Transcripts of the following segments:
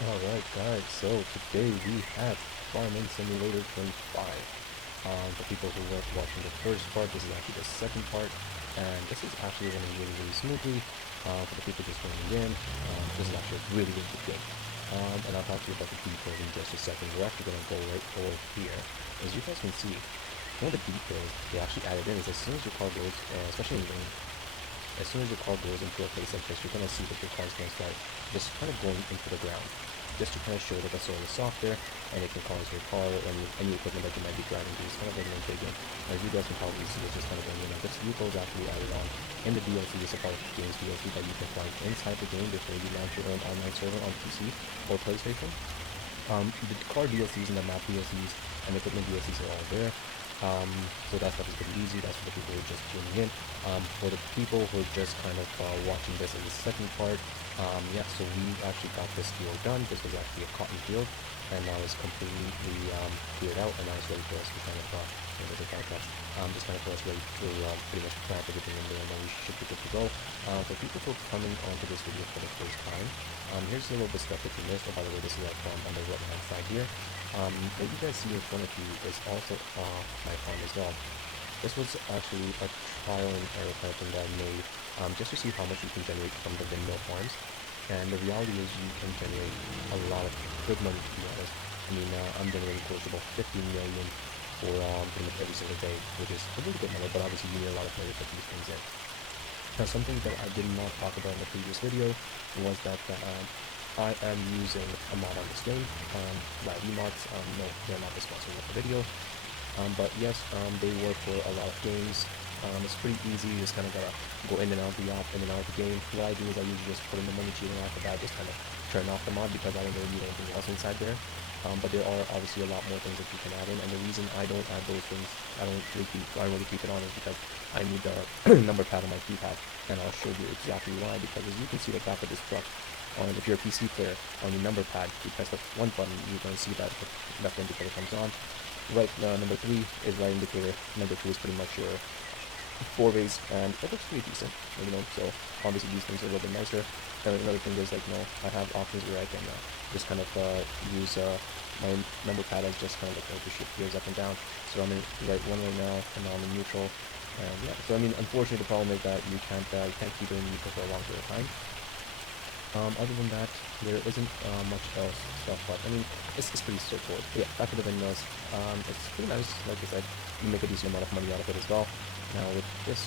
Alright guys, so today we have Farming Simulator 25. For people who were watching the first part, this is actually the second part, and this is actually running really smoothly. For the people just joining in, this is actually a really good game. And I'll talk to you about the details in just a second. We're actually going to go right over here. As you guys can see, one of the details they actually added in is as soon as your car goes, especially in rain, as soon as your car goes into a place like this, you're going to see that your car is going to start just kind of going into the ground, just to kind of show that the soil is soft there, and it can cause your car or any equipment that you might be driving to just kind of like rotating. As you guys can probably see, it's just kind of going in. This vehicle is actually added on in the DLC. It's a part of the game's DLC that you can find inside the game before you launch your own online server on PC or PlayStation. The car DLCs and the map DLCs and the equipment DLCs are all there. So that stuff is pretty easy. That's for the people who are just tuning in. For the people who are just kind of watching this as the second part, yeah, so we actually got this field done. This was actually a cotton field, and now it's completely cleared out, and now it's ready for us to kind of, just kind of for us ready to pretty much plant everything in there, and then we should be good to go. For people who are coming onto this video for the first time, here's a little bit of stuff that you missed. Oh, by the way, this is our farm on the right hand side here. What you guys see in front of you is also my farm as well. This was actually a trial and error kind of thing that I made just to see how much you can generate from the windmill farms. And the reality is you can generate a lot of good money, to be honest. I mean, I'm generating close to about 50 million for pretty much every single day, which is a really good number, but obviously you need a lot of money to put these things in. Now, something that I did not talk about in the previous video was that I am using a mod on this game. Mods, no, they're not the sponsor of the video. But yes, they work for a lot of games. It's pretty easy. You just kind of gotta go in and out of the app, in and out of the game. What I do is I usually just put in the money cheating after that, just kind of turn off the mod because I don't really need anything else inside there. But there are obviously a lot more things that you can add in, and the reason I don't add those things, I don't really keep it on is because I need the number pad on my keypad, and I'll show you exactly why. Because as you can see the back of this truck, if you're a PC player, on your number pad, you press the one button, you're going to see that the left indicator comes on. Right, number 3 is right indicator. Number 2 is pretty much your four-ways, and it looks pretty decent, so obviously these things are a little bit nicer. And another thing is, I have options where I can just kind of use my number pad as just kind of like to shift gears up and down. So I'm in right one right now, and now I'm in neutral. And yeah, so I mean, unfortunately the problem is that you can't keep it in neutral for a long period of time. Other than that, there isn't much else stuff, but I mean, it's pretty straightforward. But yeah, back to the windmills. It's pretty nice. Like I said, you make a decent amount of money out of it as well. Now with this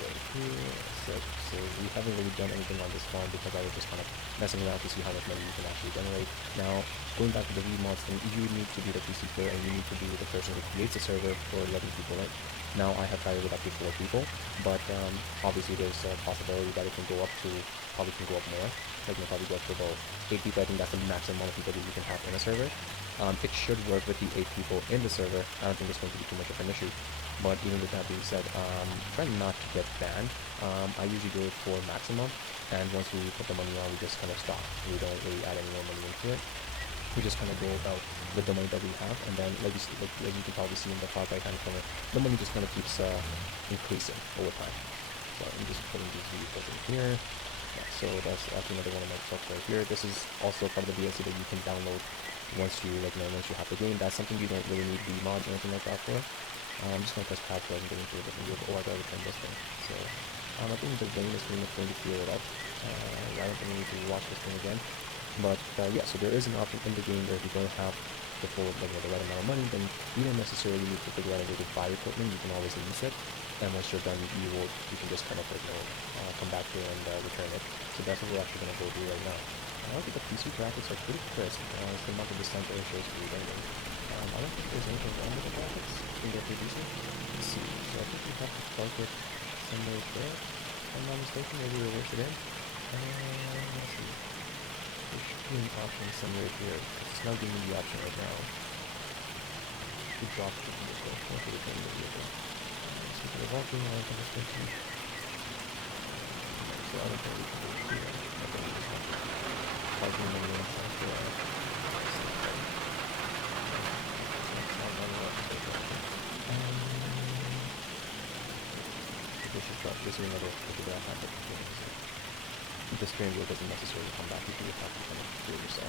right here, so we haven't really done anything on this farm because I was just kind of messing around to see how much money you can actually generate. Now, going back to the remods thing, you need to be the PC player and you need to be the person who creates a server for 11 people, right? Now I have tried it with up to 4 people, but obviously there's a possibility that it can go up to, probably can go up more. Like you'll probably go up to about 8 people. I think that's the maximum amount of people that you can have in a server. It should work with the 8 people in the server. I don't think it's going to be too much of an issue. But even with that being said, try not to get banned. I usually do it for maximum, and once we put the money on, we just kind of stop. We don't really add any more money into it. We just kind of go about with the money that we have, and then like as you can probably see in the top right hand corner, the money just kind of keeps increasing over time. So I'm just putting these vehicles in here. Yeah, so that's actually another one of my trucks right here. This is also part of the DLC that you can download once you once you have the game. That's something you don't really need VMod or anything like that for. I'm just gonna press pad so I can get into a different view. Oh, I gotta return this thing. So I think the rain is pretty much going to clear it up. I don't think we need to watch this thing again. But yeah, so there is an option in the game where if you don't have the full, the right amount of money, then you don't necessarily need to figure out a way to buy equipment. You can always lease it, and once you're done, you can just kind of come back here and return it. So that's what we're actually gonna go do right now. I don't think the PC graphics are pretty crisp. So the market distance shows you rendering. I don't think there's anything wrong with the graphics. I think they're pretty decent. Let's see. So I think we have to plug it somewhere there. If I'm not mistaken, maybe reverse it in. Let's see. There should be an option somewhere here. It's not giving me the option right now. To drop the vehicle. Or to return the vehicle. So if you're walking, I think it's going to be. So I don't think we can do it here. I think we just have to plug in the inside there. This is another particular aspect of the game. The steering wheel doesn't necessarily come back, you can have to kind of do it yourself.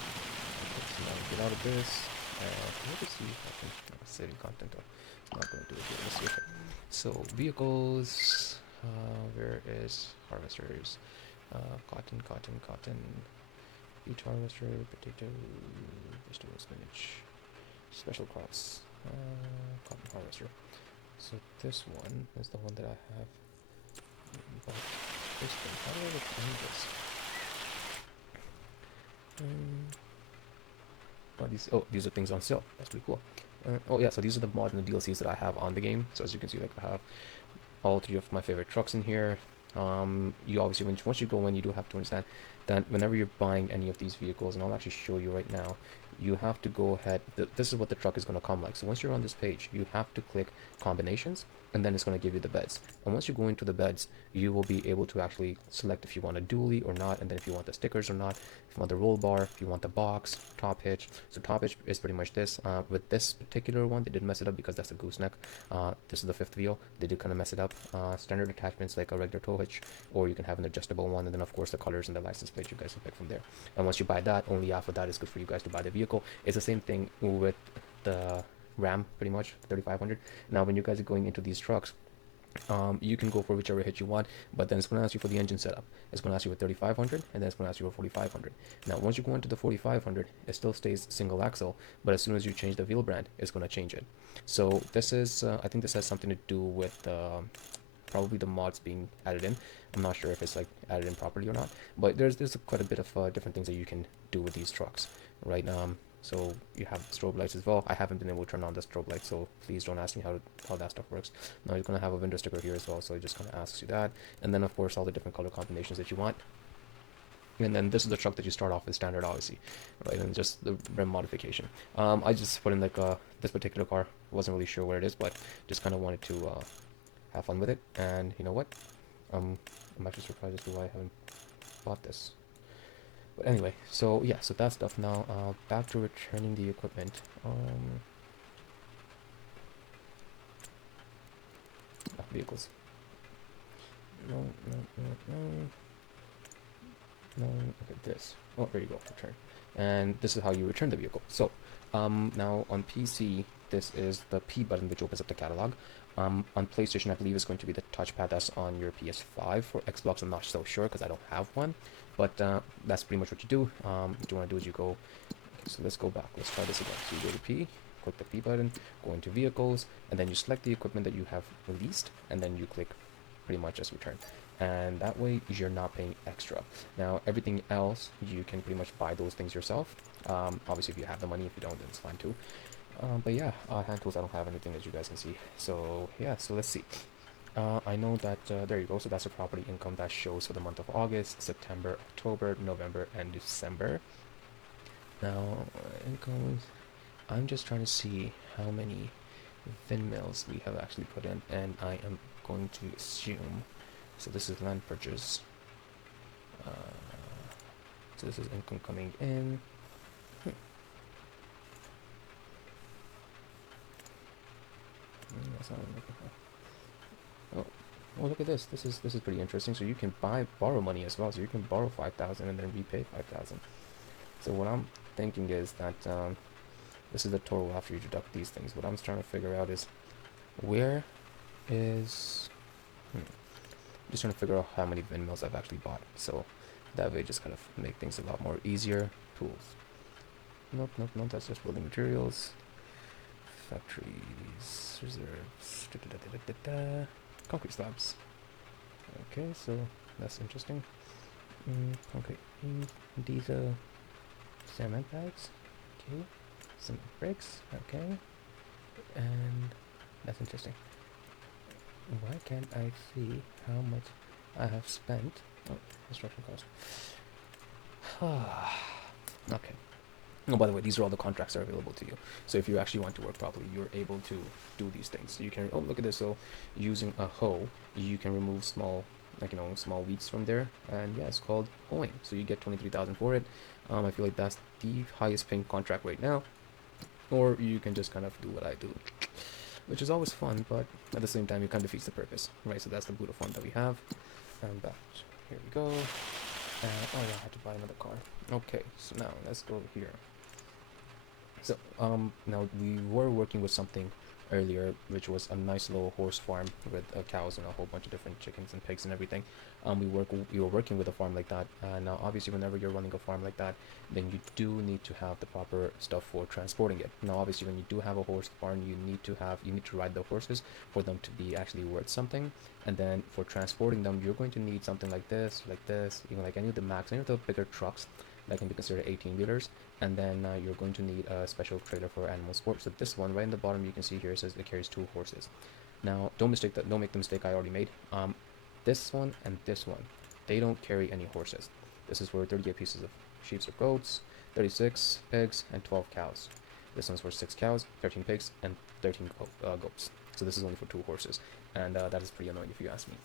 get out of this. Let me see if I can saving content. I'm not going to do it here. Let's see. Okay. So vehicles. Where is harvesters? Cotton, cotton, cotton. Beach harvester, potato, vegetable, spinach. Special crops. Cotton harvester. So this one is the one that I have. But this thing, how do I return this? These are things on sale. That's pretty cool. Oh yeah, so these are the mods and the DLCs that I have on the game. So as you can see, like I have all three of my favorite trucks in here. You obviously, once you go in, you do have to understand that whenever you're buying any of these vehicles, and I'll actually show you right now, you have to go ahead. This is what the truck is going to come like. So once you're on this page, you have to click combinations, and then it's going to give you the beds. And once you go into the beds, you will be able to actually select if you want a dually or not, and then if you want the stickers or not, if you want the roll bar, if you want the box, top hitch. So top hitch is pretty much this. With this particular one, they did mess it up because that's a gooseneck. This is the fifth wheel. They did kind of mess it up. Standard attachments like a regular tow hitch, or you can have an adjustable one, and then of course the colors and the license plate you guys can pick from there. And once you buy that, only after that is good for you guys to buy the vehicle. It's the same thing with the Ram, pretty much 3500. Now when you guys are going into these trucks, you can go for whichever hitch you want, but then it's going to ask you for the engine setup. It's going to ask you for 3500, and then it's going to ask you for 4500. Now once you go into the 4500, it still stays single axle, but as soon as you change the wheel brand, it's going to change it. So this is I think this has something to do with probably the mods being added in. I'm not sure if it's like added in properly or not, but there's quite a bit of different things that you can do with these trucks, right? So you have strobe lights as well. I haven't been able to turn on the strobe light, so please don't ask me how that stuff works. Now you're going to have a window sticker here as well, so it just kind of asks you that. And then of course all the different color combinations that you want. And then this is the truck that you start off with standard, obviously, right? And just the rim modification. I just put in like this particular car. Wasn't really sure what it is, but just kind of wanted to have fun with it. And you know what? I'm actually surprised as to why I haven't bought this. But anyway, so yeah, so that stuff. Now back to returning the equipment. Vehicles. No. Okay, this. Oh, there you go. Return. And this is how you return the vehicle. So now on PC, this is the P button, which opens up the catalog. On PlayStation, I believe it's going to be the touchpad that's on your PS5. For Xbox, I'm not so sure because I don't have one. But that's pretty much what you do. What you want to do is you go. Okay, so let's go back. Let's try this again. So you go to P, click the P button, go into vehicles, and then you select the equipment that you have released, and then you click pretty much as return. And that way you're not paying extra. Now everything else you can pretty much buy those things yourself. Obviously, if you have the money. If you don't, then it's fine too. But yeah, hand tools, I don't have anything, as you guys can see. So yeah, so let's see. I know that there you go. So that's the property income that shows for the month of August, September, October, November, and December. Now income. I'm just trying to see how many windmills we have actually put in, and I am going to assume. So this is land purchase. So this is income coming in. That's not what I'm looking for. Oh, look at this. This is pretty interesting. So you can borrow money as well. So you can borrow 5,000 and then repay 5,000. So what I'm thinking is that this is the total after you deduct these things. What I'm trying to figure out is where is. Just trying to figure out how many windmills I've actually bought, so that way just kind of make things a lot more easier. Tools. Nope, that's just building materials. Factories, reserves, concrete slabs. Okay, so that's interesting. Concrete, diesel, cement bags. Okay, cement bricks. Okay, and that's interesting. Why can't I see how much I have spent? Oh, construction cost. Okay. Oh, by the way, these are all the contracts that are available to you. So if you actually want to work properly, you're able to do these things. So you can, oh, look at this. So using a hoe, you can remove small weeds from there. And yeah, it's called hoeing. So you get 23,000 for it. I feel like that's the highest paying contract right now. Or you can just kind of do what I do, which is always fun, but at the same time, it kind of defeats the purpose, right? So that's the boot of fun that we have. And back, here we go. Oh yeah, I had to buy another car. Okay, so now let's go here. So now we were working with something earlier, which was a nice little horse farm with cows and a whole bunch of different chickens and pigs and everything. We were working with a farm like that. Now, obviously, whenever you're running a farm like that, then you do need to have the proper stuff for transporting it. Now, obviously, when you do have a horse farm, you need to ride the horses for them to be actually worth something. And then for transporting them, you're going to need something like this, even like any of the max, any of the bigger trucks that can be considered 18 wheelers. And then you're going to need a special trailer for animal sport. So this one right in the bottom, you can see here, it says it carries 2 horses. Now don't make the mistake I already made. This one and this one, they don't carry any horses. This is for 38 pieces of sheep or goats, 36 pigs, and 12 cows. This one's for 6 cows, 13 pigs, and 13 goats. So this is only for 2 horses, and that is pretty annoying if you ask me.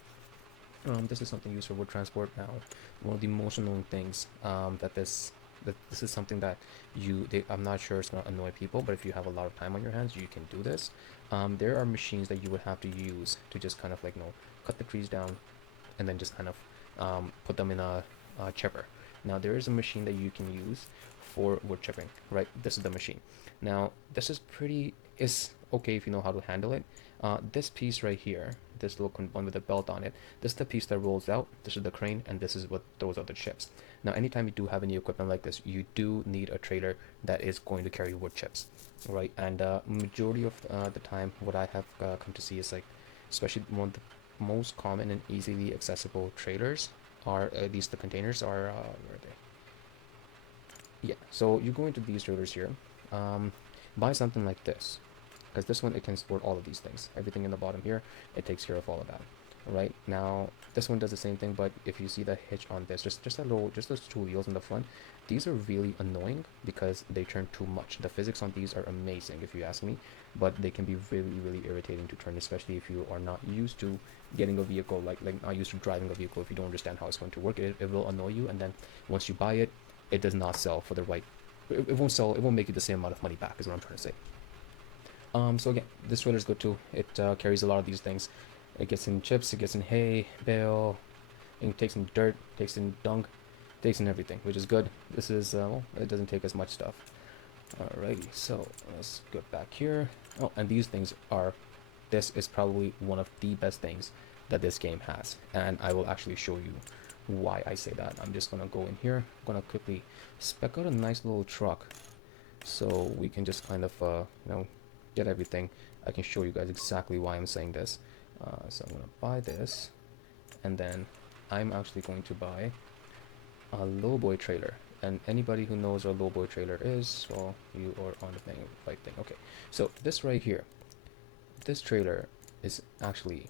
This is something used for wood transport. Now, one of the most annoying things that this is something that I'm not sure it's gonna annoy people, but if you have a lot of time on your hands, you can do this. There are machines that you would have to use to just kind of like cut the trees down, and then just kind of put them in a chipper. Now there is a machine that you can use for wood chipping, right? This is the machine. Now this is okay if you know how to handle it. This piece right here, this little one with a belt on it, this is the piece that rolls out, this is the crane, and this is what throws out the chips. Now anytime you do have any equipment like this, you do need a trailer that is going to carry wood chips, right? And majority of the time, what I have come to see is like, especially one of the most common and easily accessible trailers are at least the containers are where are they? Yeah, so you go into these trailers here, buy something like this, because this one, it can support all of these things. Everything in the bottom here, it takes care of all of that. Right now, this one does the same thing, but if you see the hitch on this, just those 2 wheels in the front, these are really annoying because they turn too much. The physics on these are amazing, if you ask me, but they can be really irritating to turn, especially if you are not used to getting a vehicle, like not used to driving a vehicle. If you don't understand how it's going to work, it will annoy you, and then once you buy it, it does not sell for the right. It won't sell. It won't make you the same amount of money back. Is what I'm trying to say. So again, this trailer is good too. It carries a lot of these things. It gets in chips, it gets in hay, bale, it takes in dirt, takes in dung, takes in everything, which is good. This is, well, it doesn't take as much stuff. Alrighty, so let's get back here. Oh, and this is probably one of the best things that this game has. And I will actually show you why I say that. I'm just gonna go in here, I'm gonna quickly spec out a nice little truck so we can just kind of, get everything. I can show you guys exactly why I'm saying this. So I'm gonna buy this, and then I'm actually going to buy a lowboy trailer. And anybody who knows what a lowboy trailer is, well, you are on the right thing. Okay, so this right here, this trailer is actually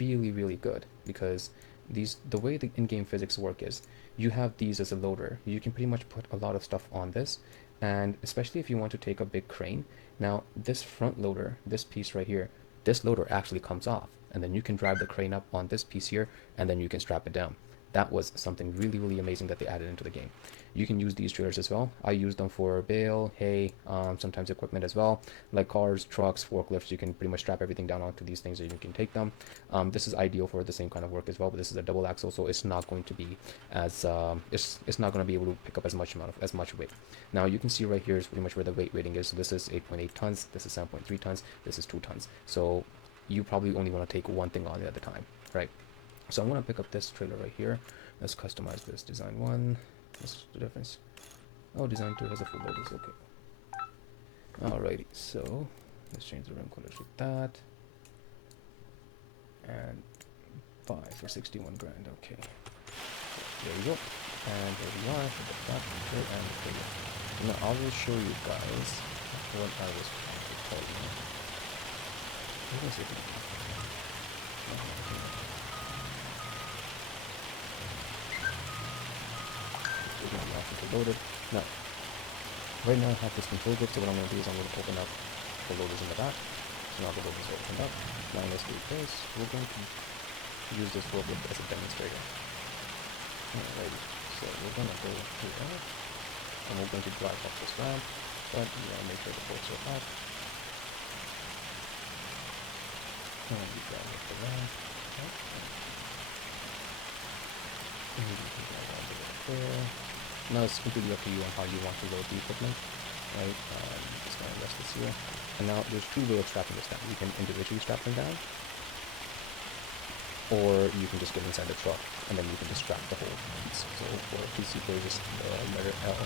really good because the way the in-game physics work is you have these as a loader. You can pretty much put a lot of stuff on this, and especially if you want to take a big crane. Now this front loader, this piece right here, this loader actually comes off, and then you can drive the crane up on this piece here, and then you can strap it down. That was something really amazing that they added into the game. You can use these trailers as well. I use them for bale, hay, sometimes equipment as well, like cars, trucks, forklifts. You can pretty much strap everything down onto these things, and you can take them. This is ideal for the same kind of work as well, but this is a double axle, so it's not going to be as it's not going to be able to pick up as much weight. Now you can see right here is pretty much where the weight rating is. So this is 8.8 tons, this is 7.3 tons, this is 2 tons. So you probably only want to take one thing on it at a time, right? So I'm going to pick up this trailer right here. Let's customize this. Design 1. What's the difference? Oh, design 2 has a full load. It's okay. Alrighty, so let's change the rim colors with that. And buy for 61 grand. Okay. There you go. And there we are with the back trailer and the trailer. Now I will show you guys what I was trying to tell you. Let me see if we can. Loaded. Now, right now I have this control group, so what I'm going to do is I'm going to open up the loaders in the back. So now the loaders are opened up. Now let's do this. We're going to use this forklift as a demonstrator. Alrighty, so we're going to go here, and we're going to drive up this ramp, but you want to make sure the bolts are up. And we drive up the ramp. And we can drive all the way up there. Now it's completely up to you on how you want to load the equipment. right? Just gonna rest this here. And now there's two ways of strapping this down. You can individually strap them down, or you can just get inside the truck and then you can just strap the whole piece. So for PC players, just letter L.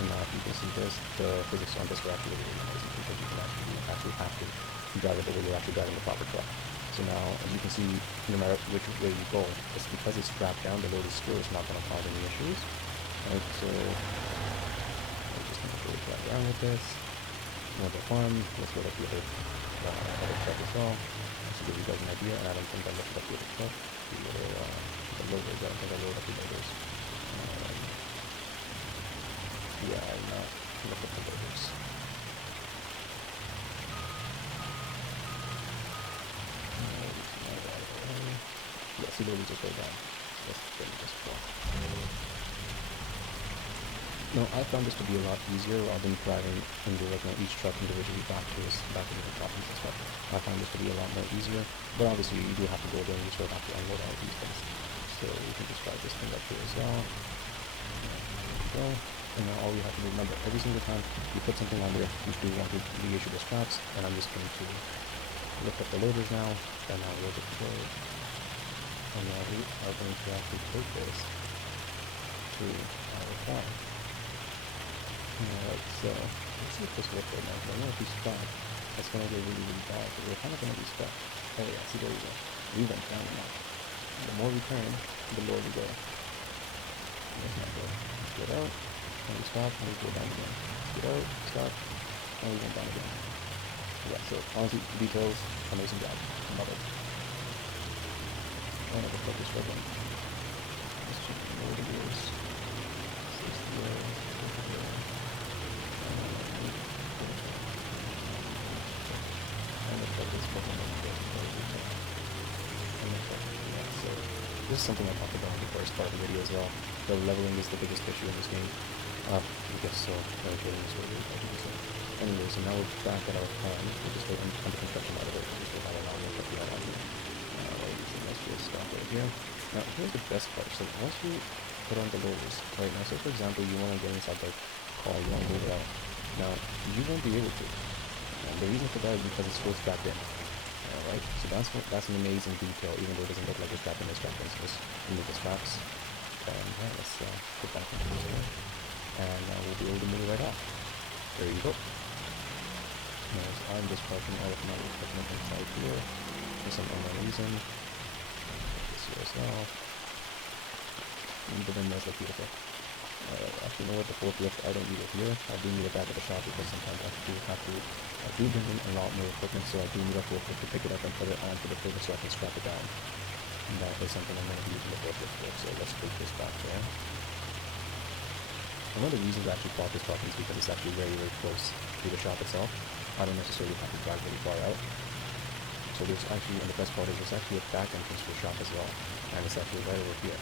And now if you can see this, the physics on this are actually really amazing because you can actually have to drive it the way you're actually driving the proper truck. So now, as you can see, no matter which way you go, it's because it's strapped down, the load is secure, it's not going to cause any issues. Right, so I'm just going to go drive around with this. Another fun. Let's go to the other truck as well. Just to give you guys an idea, and I don't think I looked up the other truck. The loaders, I don't think I loaded up the loaders. Yeah, I'm not looked up the loaders. Yeah, see, loaders just go down. Let's just walk. No, I found this to be a lot easier rather than driving each truck individually back to the properties and stuff. I find this to be a lot more easier, but obviously you do have to go there and you still have to unload all these things. So you can just drive this thing up here as well. There we go. And now all you have to do, remember, every single time you put something on there, you do want to reissue the straps, and I'm just going to lift up the loaders now, and now we'll deploy. And now we are going to actually take this to our farm. Alright, so let's see if this works right now. I know if we stop, that's going to get really, really bad. So we're kind of going to be stuck. Oh yeah, see, there we go. We went down now. The more we turn, the lower we go. Let's not go. Let's get out, and we stop, and we go down again. Let's get out, stop, and we went down again. Yeah, so honestly, details, amazing job. Love it. Oh, the fuck is struggling. Let's check the lower the gears. 60 this is something I talked about in the first part of the video as well. The leveling is the biggest issue in this game. I guess so. Getting this really so. Anyway, so now we're back at our farm. We'll just go under construction by the way. Just go down and on what we have on here. Alright, so let's just stop right here. Now here's the best part. So once you put on the loaders, right now, so for example, you want to get inside the car, you want to move it out. Now, you won't be able to. And the reason for that is because it's still strapped in. Alright, so that's an amazing detail, even though it doesn't look like it's strapped in, it's strapped in. So just remove the straps. And yeah, let's put back into this. And now we'll be able to move it right off. There you go. Now, so I'm just parking all of my equipment inside here for some unknown reason. This here as well. And the windmills look beautiful. Actually, you know what, the forklift, I don't need it here. I do need it back at the shop because sometimes I do bring in a lot more equipment, so I do need a forklift to pick it up and put it onto the trailer so I can strap it down. And that is something I'm going to be using the forklift for, so let's put this back there. And one of the reasons I actually bought this truck is because it's actually very, very close to the shop itself. I don't necessarily have to drive very far out. So there's actually, and the best part is there's actually a back entrance to the shop as well, and it's actually right over here.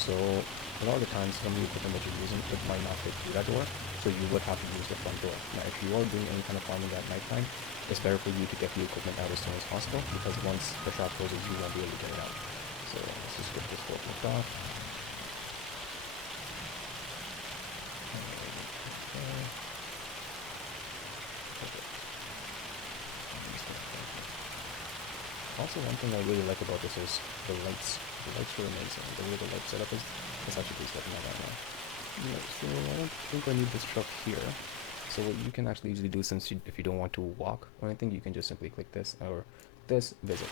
So a lot of the times some of the equipment that you're using, it might not fit through that door, so you would have to use the front door. Now if you are doing any kind of farming at night time, it's better for you to get the equipment out as soon as possible, because once the shop closes you won't be able to get it out. So let's just get this forklift off. Also, one thing I really like about this is the lights. The lights are amazing. The way the light setup is, it's actually pretty stepping out right now. Yeah, so I don't think I need this truck here. So what you can actually usually do, since if you don't want to walk or anything, you can just simply click this or this, visit.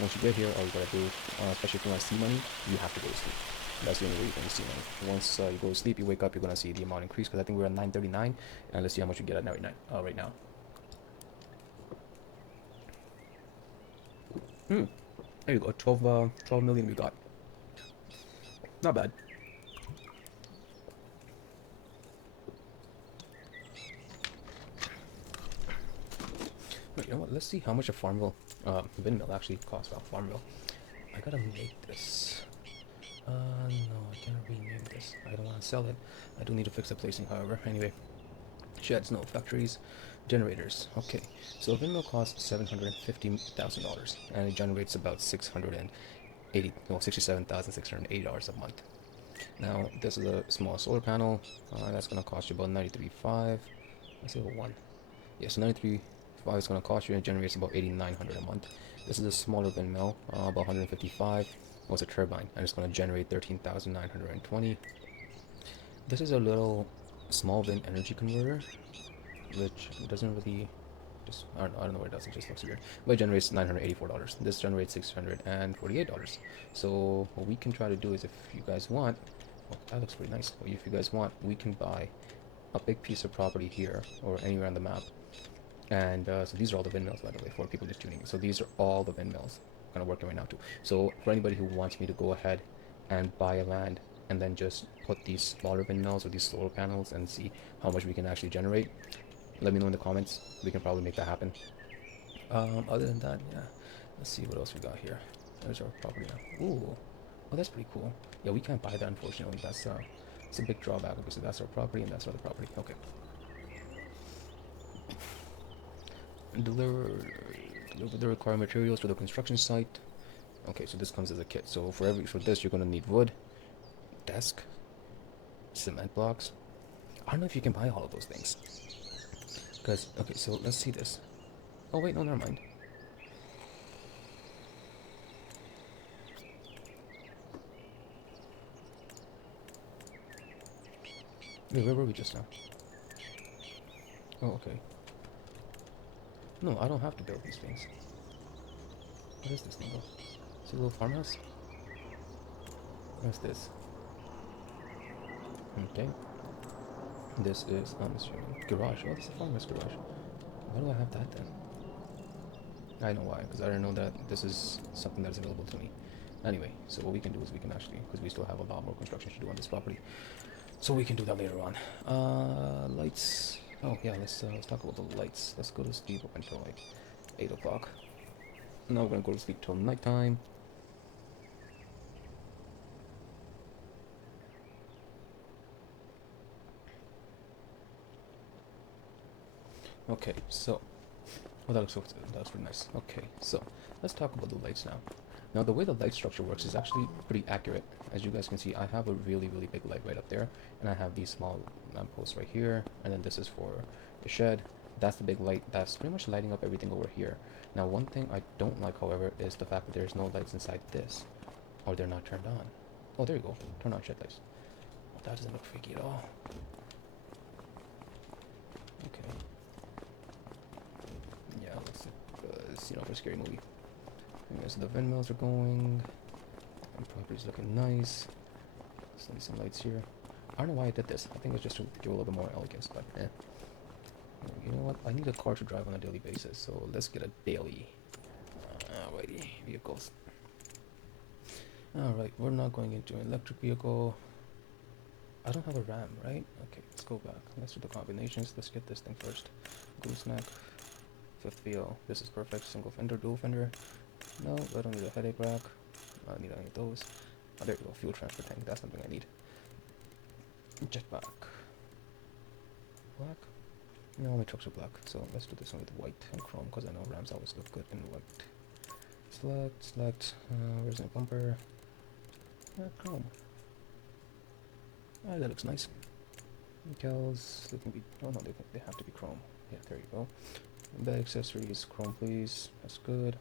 Once you get here, all you gotta do, especially if you want to see money, you have to go to sleep. That's the only way you can see money. Once you go to sleep, you wake up, you're gonna see the amount increase, because I think we're at 939, and let's see how much you get at night right now. There you go, 12 million we got. Not bad. Wait, you know what? Let's see how much a windmill actually costs. Farmville. I gotta make this. No, I can't rename this. I don't want to sell it. I do need to fix the placing, however. Anyway, sheds, no factories, generators. Okay, so a windmill costs $750,000, and it generates about $67,680 a month. Now, this is a small solar panel. That's gonna cost you about $93.5. Let's say a 1. Yeah, so 93.5 is going to cost you and it generates about 8,900 a month. This is a smaller windmill, about 155. What's a turbine? And it's going to generate 13,920. This is a little small wind energy converter, which doesn't really just I don't know what it does. It just looks weird. But it generates $984. This generates $648. So what we can try to do is, if you guys want, oh, that looks pretty nice. If you guys want, we can buy a big piece of property here or anywhere on the map. And so these are all the windmills, by the way, for people just tuning in. So these are all the windmills kind of working right now too. So for anybody who wants me to go ahead and buy a land and then just put these smaller windmills or these solar panels and see how much we can actually generate, let me know in the comments. We can probably make that happen. Other than that, yeah. Let's see what else we got here. There's our property now. Ooh, oh, that's pretty cool. Yeah, we can't buy that, unfortunately. It's a big drawback. Okay, so that's our property and that's our other property. Okay. Deliver the required materials to the construction site. Okay, so this comes as a kit. So for this, you're gonna need wood, desk, cement blocks. I don't know if you can buy all of those things. Cause okay, so let's see this. Oh wait, no, never mind. Wait, where were we just now? Oh, okay. No, I don't have to build these things. What is this thing though? Is it a little farmhouse? What's this? Okay. This is, I'm assuming, garage. Oh, this is a farmer's garage. Why do I have that then? I know why, because I didn't know that this is something that is available to me. Anyway, so what we can do is we can actually, because we still have a lot more construction to do on this property, so we can do that later on. Lights. Oh yeah, let's talk about the lights. Let's go to sleep up until like 8 o'clock. Now we're gonna go to sleep till nighttime. Okay, so that looks pretty nice. Okay, so let's talk about the lights now. Now the way the light structure works is actually pretty accurate. As you guys can see, I have a really big light right up there, and I have these small lampposts right here, and then this is for the shed. That's the big light that's pretty much lighting up everything over here. Now one thing I don't like, however, is the fact that there's no lights inside this, or they're not turned on. Oh, there you go. Turn on shed lights. That doesn't look freaky at all. Okay. Yeah, let's for a scary movie. Okay, so the windmills are going. And property's looking nice. Let's need some lights here. I don't know why I did this. I think it's just to give a little bit more elegance, but eh. You know what? I need a car to drive on a daily basis, so let's get a daily. Alrighty, vehicles. Alright, we're not going into an electric vehicle. I don't have a RAM, right? Okay, let's go back. Let's do the combinations. Let's get this thing first. Gooseneck. Fifth wheel. This is perfect. Single fender, dual fender. No, I don't need a headache rack. I don't need any of those. Oh, there you go. Fuel transfer tank. That's something I need. Jetpack. Black? No, my trucks are black. So let's do this one with white and chrome, because I know Rams always look good in white. Select. Where's my bumper? Chrome. That looks nice. Decals. They can be. Oh no, they have to be chrome. Yeah, there you go. Bed accessories, chrome, please. That's good.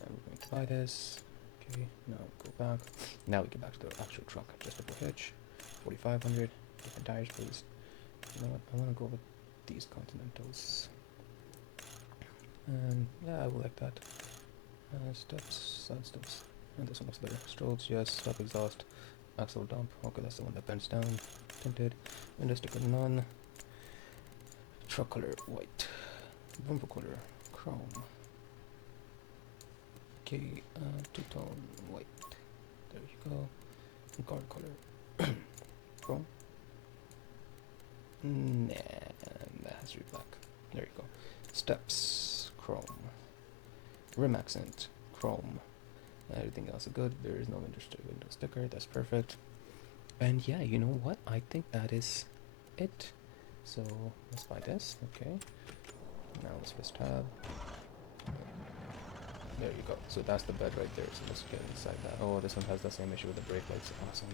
And we're going to buy this. Okay, now go back. Now we get back to the actual truck. Adjustable hitch, 4,500. Different tires, please. You know what? I want to go with these Continentals. And yeah, I will like that. Steps, side steps. And this one looks better. Strobes, yes. Stop exhaust. Axle dump. Okay, that's the one that bends down. Tinted. Window sticker, none. Truck color, white. Bumper color, chrome. Okay, two-tone white. There you go. Guard color, chrome. Nah, that has to be black. There you go. Steps, chrome. Rim accent, chrome. Everything else is good. There is no window sticker. That's perfect. And yeah, you know what? I think that is it. So let's buy this. Okay. Now let's press tab. There you go. So that's the bed right there. So let's get inside that. Oh, this one has the same issue with the brake lights. Awesome.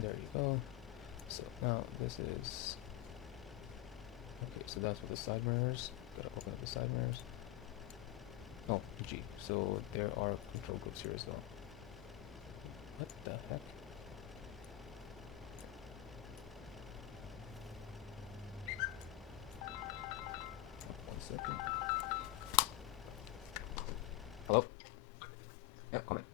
There you go. So now this is okay. So that's what the side mirrors. Gotta open up the side mirrors. Oh, G. So there are control groups here as well. What the heck? Oh, 1 second. Hello? Yep, come in.